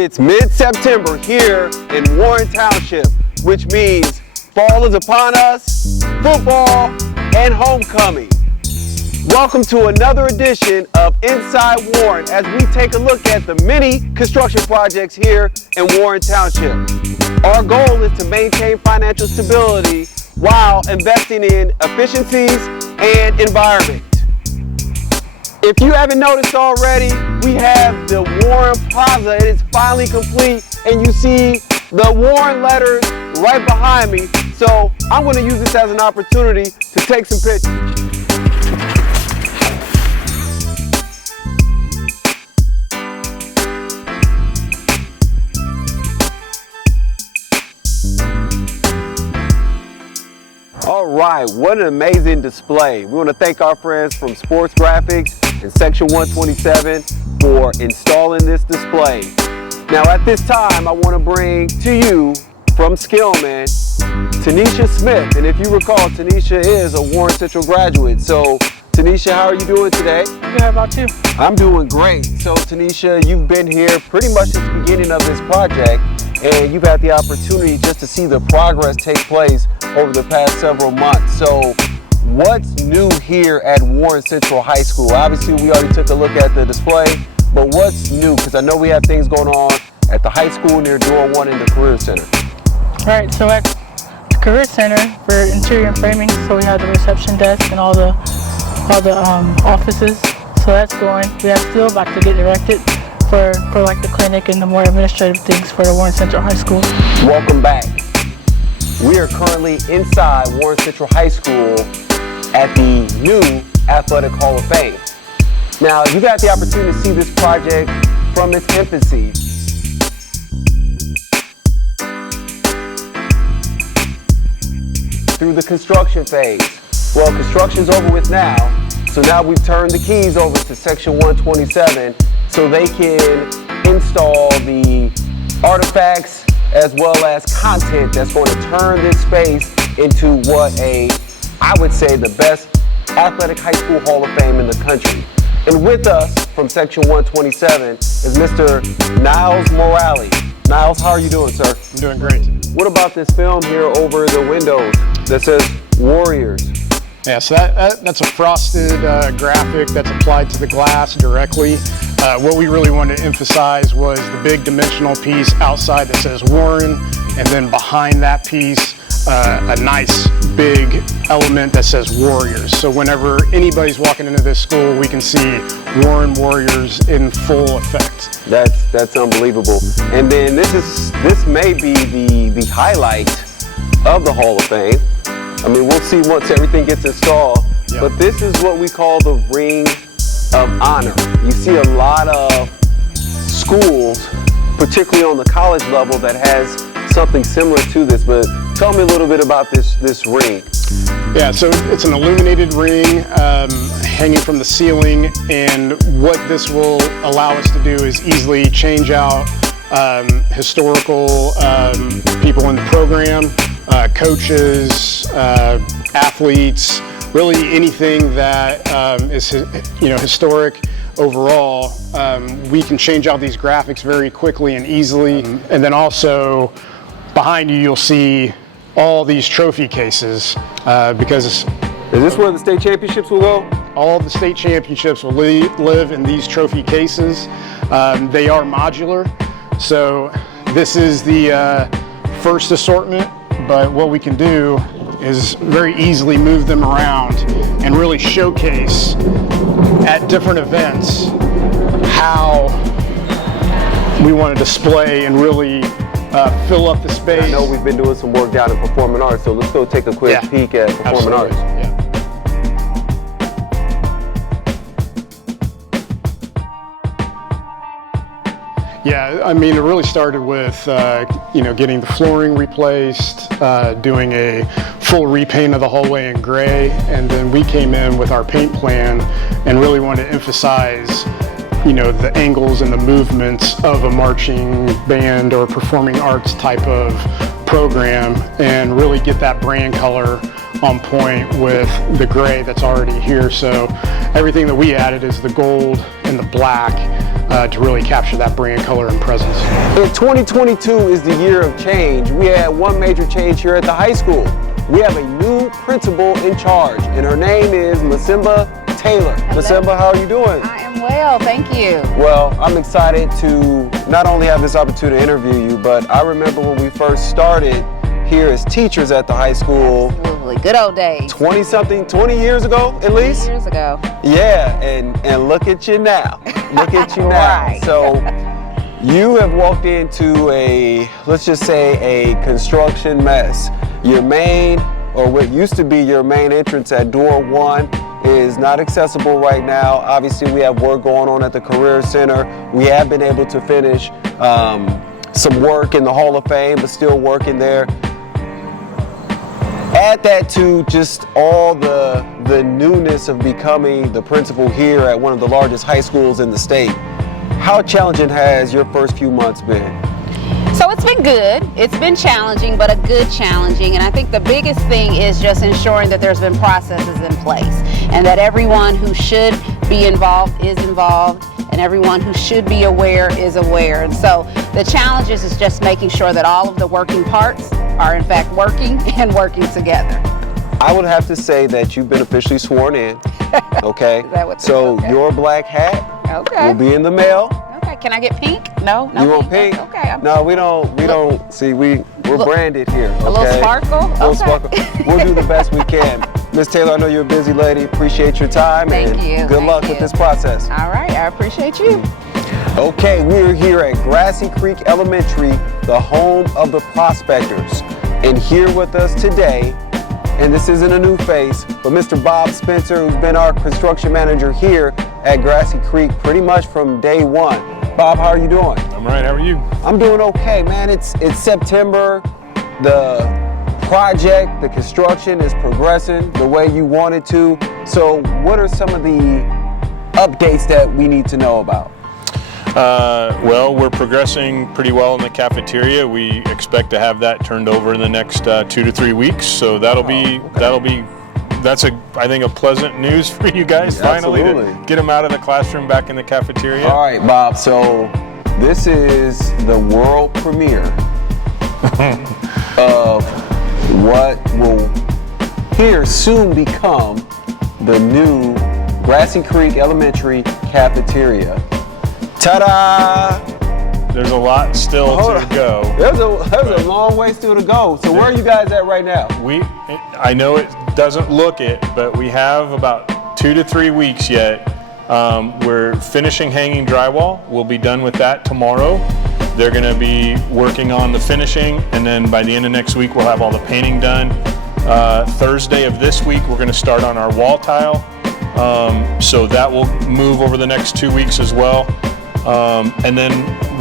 It's mid-September here in Warren Township, which means fall is upon us, football, and homecoming. Welcome to another edition of Inside Warren as we take a look at the many construction projects here in Warren Township. Our goal is to maintain financial stability while investing in efficiencies and environment. If you haven't noticed already, we have the Warren Plaza. It is finally complete, and you see the Warren letters right behind me. So I'm going to use this as an opportunity to take some pictures. All right, what an amazing display. We want to thank our friends from Sports Graphics and Section 127 for installing this display. Now at this time, I want to bring to you from Skillman, Tanisha Smith. And if you recall, Tanisha is a Warren Central graduate. So Tanisha, how are you doing today? Good, how about you? I'm doing great. So Tanisha, you've been here pretty much since the beginning of this project, and you've had the opportunity just to see the progress take place over the past several months. So what's new here at Warren Central High School? Obviously, we already took a look at the display, but what's new? Because I know we have things going on at the high school near Door 1 in the Career Center. Right, so at the Career Center for interior and framing, so we have the reception desk and all the offices. So that's going. We have still about to get erected for like the clinic and the more administrative things for the Warren Central High School. Welcome back. We are currently inside Warren Central High School at the new Athletic Hall of Fame. Now, you got the opportunity to see this project from its infancy. Through the construction phase. Well, construction's over with now, so now we've turned the keys over to Section 127 so they can install the artifacts as well as content that's going to turn this space into what I would say the best athletic high school hall of fame in the country. And with us from Section 127 is Mr. Niles Morales. Niles, how are you doing, sir? I'm doing great. What about this film here over the windows that says Warriors? Yeah, so that's a frosted graphic that's applied to the glass directly. What we really wanted to emphasize was the big dimensional piece outside that says Warren, and then behind that piece, a nice big element that says Warriors. So whenever anybody's walking into this school, we can see Warren Warriors in full effect. That's unbelievable. And then this may be the highlight of the Hall of Fame. I mean, we'll see once everything gets installed, yep. But this is what we call the Ring of Honor. You see a lot of schools, particularly on the college level, that has something similar to this, but tell me a little bit about this ring. Yeah, so it's an illuminated ring hanging from the ceiling, and what this will allow us to do is easily change out historical people in the program, coaches, athletes, really anything that is historic overall. We can change out these graphics very quickly and easily. And then also behind you, you'll see all these trophy cases because is this where the state championships will go? All of the state championships will live in these trophy cases. They are modular, so this is the first assortment, but what we can do is very easily move them around and really showcase at different events how we want to display and really fill up the space. I know we've been doing some work down in Performing Arts, so let's go take a quick peek at Performing Arts. Yeah. Yeah, I mean, it really started with, getting the flooring replaced, doing a full repaint of the hallway in gray, and then we came in with our paint plan and really wanted to emphasize, the angles and the movements of a marching band or performing arts type of program and really get that brand color on point with the gray that's already here. So everything that we added is the gold and the black to really capture that brand color and presence. In 2022 is the year of change. We had one major change here at the high school. We have a new principal in charge, and her name is Masimba Taylor. Hello. Masimba, how are you doing? I am well, thank you. Well, I'm excited to not only have this opportunity to interview you, but I remember when we first started here as teachers at the high school. Absolutely, good old days. 20 years ago at least? 20 years ago. Yeah, and look at you now. Look at you now. Right. So you have walked into let's just say a construction mess. Your main, or what used to be your main entrance at door 1 is not accessible right now. Obviously we have work going on at the Career Center. We have been able to finish some work in the Hall of Fame, but still working there. Add that to just all the newness of becoming the principal here at one of the largest high schools in the state. How challenging has your first few months been? So it's been good. It's been challenging, but a good challenging. And I think the biggest thing is just ensuring that there's been processes in place and that everyone who should be involved is involved and everyone who should be aware is aware. And so the challenge is just making sure that all of the working parts are in fact working and working together. I would have to say that you've been officially sworn in, okay? Is that what so okay. your black hat will be in the mail. Okay, can I get pink? No, You want pink? Okay. No, we don't. See, we're branded here. Okay? A little sparkle? A little sparkle. We'll do the best we can. Ms. Taylor, I know you're a busy lady. Appreciate your time. Thank you. Good luck with this process. All right, I appreciate you. Okay, we're here at Grassy Creek Elementary, the home of the Prospectors. And here with us today, and this isn't a new face, but Mr. Bob Spencer, who's been our construction manager here at Grassy Creek pretty much from day one. Bob, how are you doing? I'm right, how are you? I'm doing okay, man. It's September. The project, the construction is progressing the way you want it to. So what are some of the updates that we need to know about? Well, we're progressing pretty well in the cafeteria. We expect to have that turned over in the next 2 to 3 weeks. So that's I think a pleasant news for you guys finally Absolutely. to get them out of the classroom back in the cafeteria. All right, Bob. So this is the world premiere of what will here soon become the new Grassy Creek Elementary cafeteria. Ta-da! There's a lot still to go. There's a long way still to go. So where are you guys at right now? I know it doesn't look it, but we have about 2 to 3 weeks yet. We're finishing hanging drywall. We'll be done with that tomorrow. They're going to be working on the finishing, and then by the end of next week, we'll have all the painting done. Thursday of this week, we're going to start on our wall tile. So that will move over the next 2 weeks as well. And then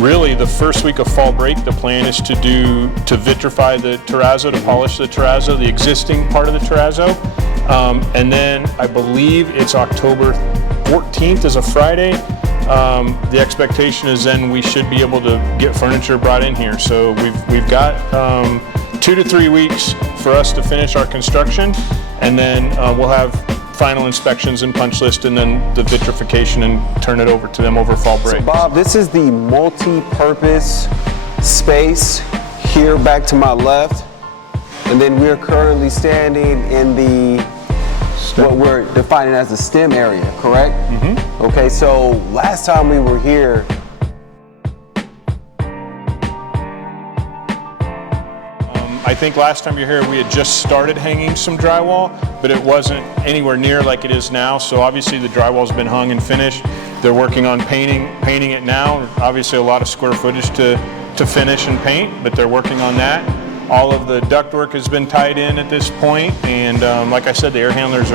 really the first week of fall break, the plan is to vitrify the terrazzo, to polish the terrazzo, the existing part of the terrazzo. And then I believe it's October 14th is a Friday. The expectation is then we should be able to get furniture brought in here. So we've got 2 to 3 weeks for us to finish our construction, and then we'll have final inspections and punch list, and then the vitrification, and turn it over to them over fall break. So Bob, this is the multi-purpose space here back to my left, and then we're currently standing in what we're defining as the STEM area, correct? Mm-hmm. Okay, so last time we were here, I think last time you were here, we had just started hanging some drywall, but it wasn't anywhere near like it is now. So obviously the drywall's been hung and finished. They're working on painting it now. Obviously a lot of square footage to finish and paint, but they're working on that. All of the ductwork has been tied in at this point, and like I said, the air handlers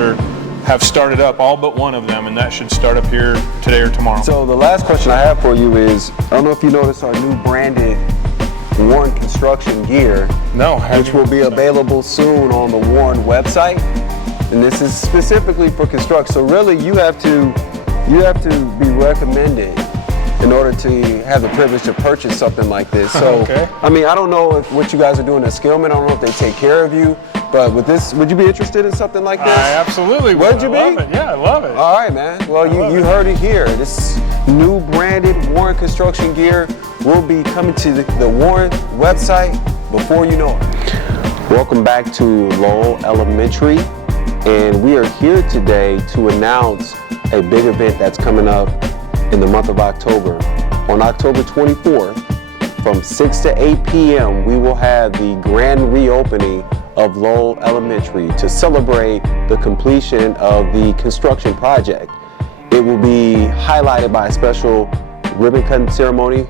have started up, all but one of them, and that should start up here today or tomorrow. So the last question I have for you is, I don't know if you noticed our new branded Warren construction gear, which will be available soon on the Warren website, and this is specifically for construction. So really, you have to be recommended in order to have the privilege to purchase something like this. So, Okay. I mean, I don't know if what you guys are doing at Skillman. I don't know if they take care of you, but with this, would you be interested in something like this? I absolutely would. Would you be? I love it. Yeah, I love it. All right, man. Well, love you it. heard it here. This new branded Warren construction gear will be coming to the Warren website before you know it. Welcome back to Lowell Elementary, and we are here today to announce a big event that's coming up in the month of October. On October 24th, from 6 to 8 p.m., we will have the grand reopening of Lowell Elementary to celebrate the completion of the construction project. It will be highlighted by a special ribbon cutting ceremony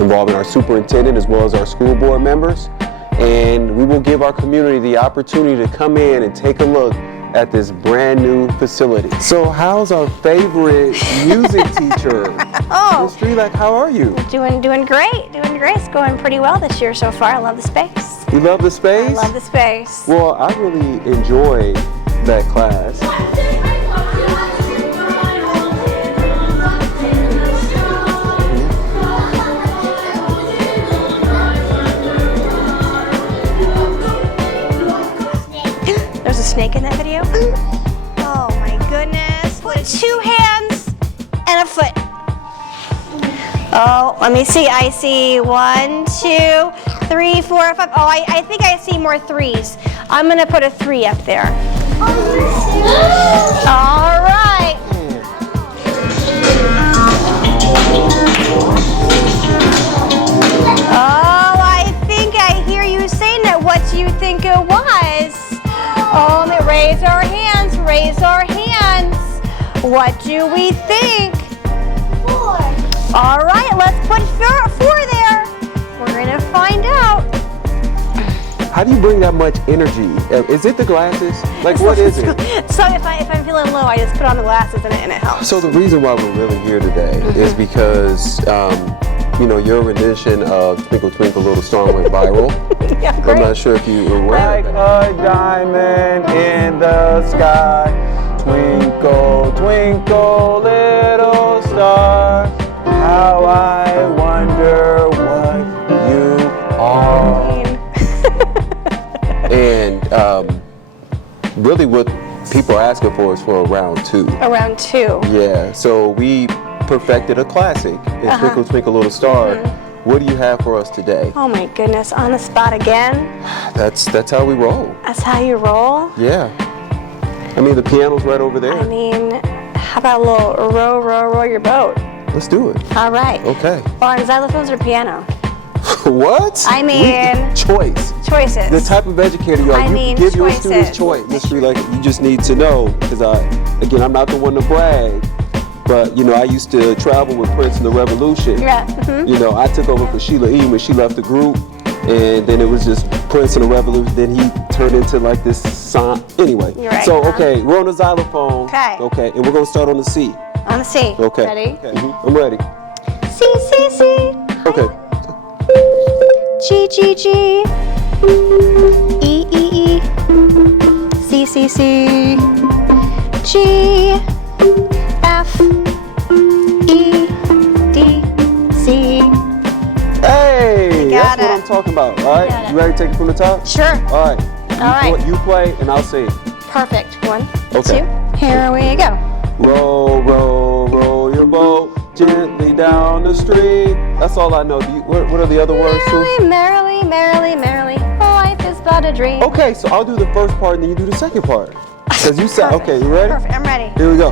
involving our superintendent as well as our school board members. And we will give our community the opportunity to come in and take a look at this brand new facility. So how's our favorite music teacher? Oh, Ms. Strelak, how are you? doing great. It's going pretty well this year so far. I love the space. You love the space? I love the space. Well, I really enjoy that class. There's a snake in that video. Oh my goodness. Put 2 hands and a foot. Oh, let me see. I see 1, 2, 3, 4, 5. Oh, I think I see more 3s. I'm gonna put a 3 up there. All right. Oh, I think I hear you saying that. What do you think it was? Oh, raise our hands, raise our hands. What do we think? 4. All right, let's put 4 there. We're gonna find out. How do you bring that much energy? Is it the glasses? Like, what is it? So if I'm feeling low, I just put on the glasses and it helps. So the reason why we're really here today is because, you know, your rendition of Twinkle Twinkle Little Star went viral. Yeah, I'm great. not sure if you were aware of that. Like a diamond in the sky, twinkle, twinkle, little star, how I wonder what you are. And really what people are asking for is for a round 2. A round 2. Yeah, so we perfected a classic in Twinkle Twinkle Little Star. What do you have for us today? Oh my goodness, on the spot again? That's how we roll. That's how you roll? Yeah. I mean, the piano's right over there. I mean, how about a little row, row, row your boat? Let's do it. All right. Okay. On xylophones or piano? What? I mean- choice. Choices. The type of educator you are, I you mean, give your choices. students choice. Mystery, like, you just need to know, because I'm not the one to brag, but, you know, I used to travel with Prince in the Revolution. Yeah. You know, I took over for Sheila E. when she left the group, and then it was just Prince in the Revolution. Then he turned into like this song. Anyway, You're right, so huh? okay, we're on the xylophone. Okay. Okay, and we're gonna start on the C. On the C. Okay. Ready? Okay. I'm ready. C, C, C. Okay. G, G, G. E, E, E. C, C, C. G. F. E. D. C. Hey, You that's got what it. I'm talking about. All right, Got it. you ready to take it from the top? Sure. All right. All right. You play and I'll sing. Perfect. 1, Okay. 2. Here we go. Roll, roll, roll your boat gently down the street. That's all I know. What are the other words too? Merrily, merrily, merrily, merrily. Life is but a dream. Okay, so I'll do the first part and then you do the second part. Because you said, okay, you ready? Perfect. I'm ready. Here we go.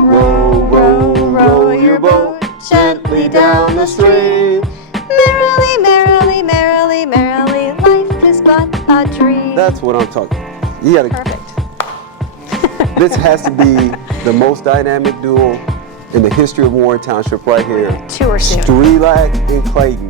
Row, row, row your boat gently down the stream. Merrily, merrily, merrily, merrily. Life is but a dream. That's what I'm talking. You gotta. Perfect. This has to be the most dynamic duo in the history of Warren Township right here. 2 or soon. Strelak and Clayton.